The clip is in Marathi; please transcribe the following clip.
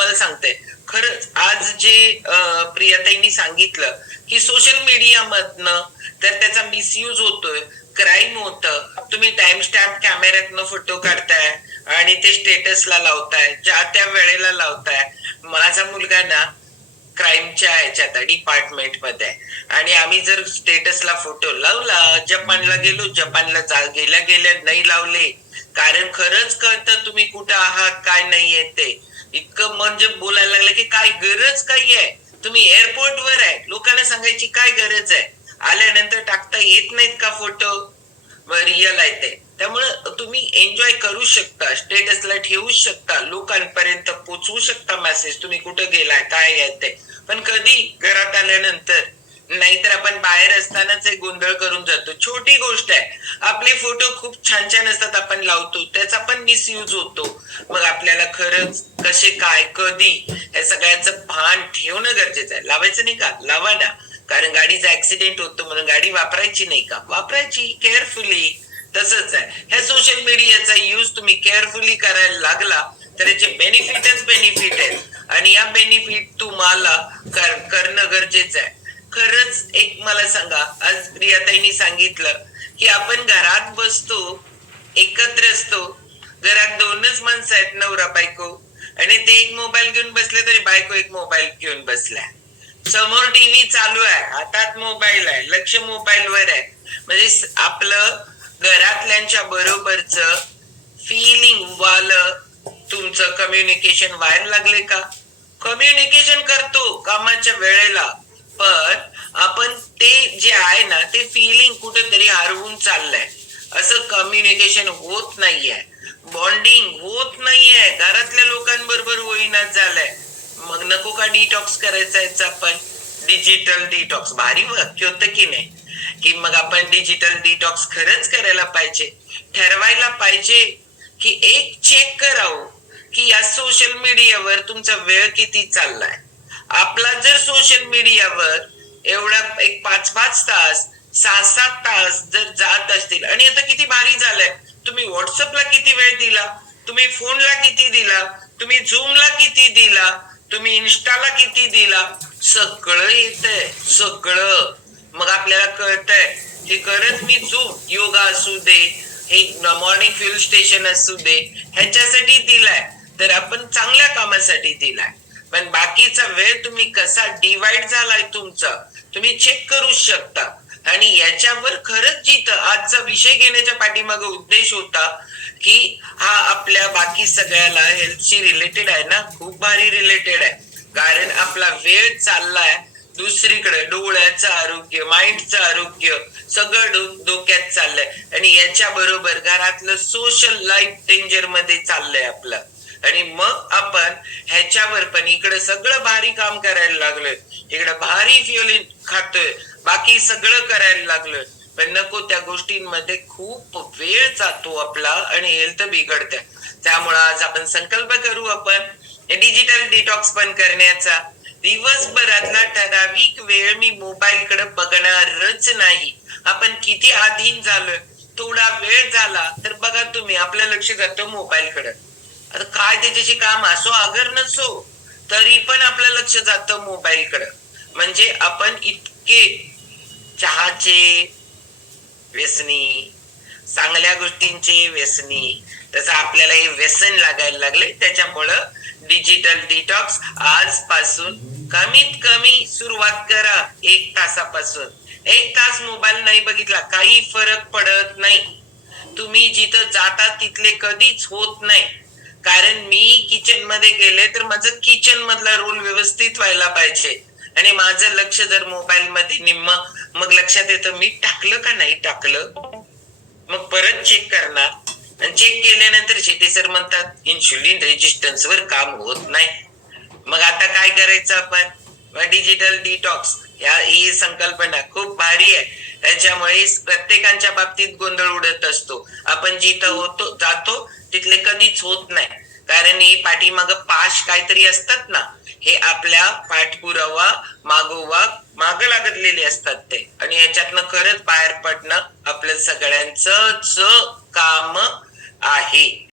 तुम्हाला सांगते. खरंच आज जे अं, प्रियाताईंनी सांगितलं की सोशल मीडिया मधनं तर त्याचा मिसयूज होतोय क्राईम होतं. तुम्ही टाइम स्टॅम्प कॅमेऱ्यातनं फोटो काढताय आणि ते स्टेटसला लावताय ज्या त्या वेळेला लावताय. माझा मुलगा ना क्राईमच्या ह्याच्यात डिपार्टमेंटमध्ये आहे. आणि आम्ही जर स्टेटसला फोटो लावला जपानला गेलो जपानला जा गेल्या गेल्या नाही लावले. कारण खरंच कळतं तुम्ही कुठं आहात काय नाहीये ते. इतकं म्हणजे बोलायला लागलं की काय गरज काही आहे? तुम्ही एअरपोर्ट वर आहे. लोकांना सांगायची काय गरज आहे? आल्यानंतर टाकता येत नाहीत का फोटो रिअल आहे ते. त्यामुळे तुम्ही एन्जॉय करू शकता स्टेटसला ठेवू शकता लोकांपर्यंत पोचवू शकता मेसेज तुम्ही कुठं गेलाय काय आहे ते. पण कधी घरात आल्यानंतर नाहीतर आपण बाहेर असतानाच एक गोंधळ करून जातो. छोटी गोष्ट आहे. आपले फोटो खूप छान छान असतात आपण लावतो. त्याचा पण मिसयूज होतो. मग आपल्याला खरंच कसे काय कधी या सगळ्याचं भान ठेवणं गरजेचं आहे. लावायचं नाही का? लावा ना. कारण गाडीचा ऍक्सिडेंट होतो म्हणून गाडी वापरायची नाही का? वापरायची. केअरफुली तसंच आहे. ह्या सोशल मीडियाचा यूज तुम्ही केअरफुली करायला लागला तर याचे बेनिफिटच बेनिफिट आहेत आणि या बेनिफिट तुम्हाला करणं गरजेचं आहे. खरंच एक मला सांगा आज प्रियाताईंनी सांगितलं की आपण घरात बसतो एकत्र असतो घरात दोनच माणसं आहेत नवरा बायको आणि ते एक मोबाईल घेऊन बसले तरी बायको एक मोबाईल घेऊन बसलाय. समोर टीव्ही चालू आहे हातात मोबाईल आहे लक्ष मोबाईल वर आहे. म्हणजे आपलं घरातल्यांच्या बरोबरच फिलिंग वालं तुमचं कम्युनिकेशन व्हायला लागले का? कम्युनिकेशन करतो कामाच्या वेळेला. पण आपण ते जे आहे ना ते फिलिंग कुठेतरी हरवून चाललंय. असं कम्युनिकेशन होत नाहीये. बॉन्डिंग होत नाहीये. घरातल्या लोकांबरोबर होईना झालंय. मग नको का डिटॉक्स करायचा याचा आपण? डिजिटल डिटॉक्स भारी वाक्य होतं की नाही? की मग आपण डिजिटल डिटॉक्स खरंच करायला पाहिजे. ठरवायला पाहिजे की एक चेक करावं की या सोशल मीडियावर तुमचा वेळ किती चाललाय. आपला जर सोशल मीडियावर एवढा एक पाच पाच तास सहा सात तास जर जात असतील आणि आता किती भारी झालंय. तुम्ही व्हॉट्सअपला किती वेळ दिला? तुम्ही फोनला किती दिला? तुम्ही झूमला किती दिला? तुम्ही इन्स्टाला किती दिला? सगळं येतंय सगळं. मग आपल्याला कळतंय हे करत मी झूम योगा असू दे हे मॉर्निंग फ्युल स्टेशन असू दे ह्याच्यासाठी दिलाय. तर आपण चांगल्या कामासाठी दिलाय. पण बाकीचा वेळ तुम्ही कसा डिवाइड झालाय तुमचा तुम्ही चेक करू शकता. आणि याच्यावर खरंच जिथं आजचा विषय घेण्याच्या पाठीमागे उद्देश होता की हा आपल्या बाकी सगळ्याला हेल्थशी रिलेटेड आहे ना खूप भारी रिलेटेड आहे. कारण आपला वेळ चाललाय दुसरीकडे डोळ्याचं आरोग्य माइंडचं आरोग्य सगळं डोक्यात चाललंय. आणि याच्या बरोबर घरातलं सोशल लाईफ डेंजरमध्ये चाललंय आपलं. आणि मग आपण ह्याच्यावर पण इकडे सगळं भारी काम करायला लागलोय. इकडे भारी फ्युलिन खातोय. बाकी सगळं करायला लागलोय. पण नको त्या गोष्टींमध्ये खूप वेळ जातो आपला आणि हेल्थ बिघडते. त्यामुळं आज आपण संकल्प करू आपण डिजिटल डिटॉक्स पण करण्याचा. दिवसभरातला ठराविक वेळ मी मोबाईल कडे बघणारच नाही. आपण किती अधीन झालोय थोडा वेळ झाला तर बघा तुम्ही आपलं लक्ष जातं मोबाईल कडे आता काय त्याच्याशी काम असो अगर नसो तरी पण आपलं लक्ष जातं मोबाईल कडे म्हणजे आपण इतके चहाचे व्यसनी चांगल्या गोष्टींचे व्यसनी तसं आपल्याला हे व्यसन लागायला लागले त्याच्यामुळं डिजिटल डिटॉक्स आजपासून कमीत कमी सुरुवात करा एक तासापासून. एक तास मोबाईल नाही बघितला काही फरक पडत नाही. तुम्ही जिथं जाता तिथले कधीच होत नाही. कारण मी किचनमध्ये गेले तर माझं किचन मधला रोल व्यवस्थित व्हायला पाहिजे. आणि माझं लक्ष जर मोबाईल मध्ये निम्म मग लक्षात येतं मी टाकलं का नाही टाकलं? मग परत चेक करणार. आणि चेक केल्यानंतर शेटे सर म्हणतात इन्शुलिन रेजिस्टन्स वर काम होत नाही. मग आता काय करायचं आपण? डिजिटल डिटॉक्स या ही संकल्पना खूप भारी आहे. त्याच्यामुळे प्रत्येकांच्या बाबतीत गोंधळ उडत असतो. आपण जिथं होतो जातो तिथले कधीच होत नाही. कारण ही पाठीमाग पाश काहीतरी असतात ना हे आपल्या पाठपुरावा मागोवा माग लागलेले असतात ते. आणि याच्यातनं खरंच बाहेर पडणं आपल्या सगळ्यांच काम आहे.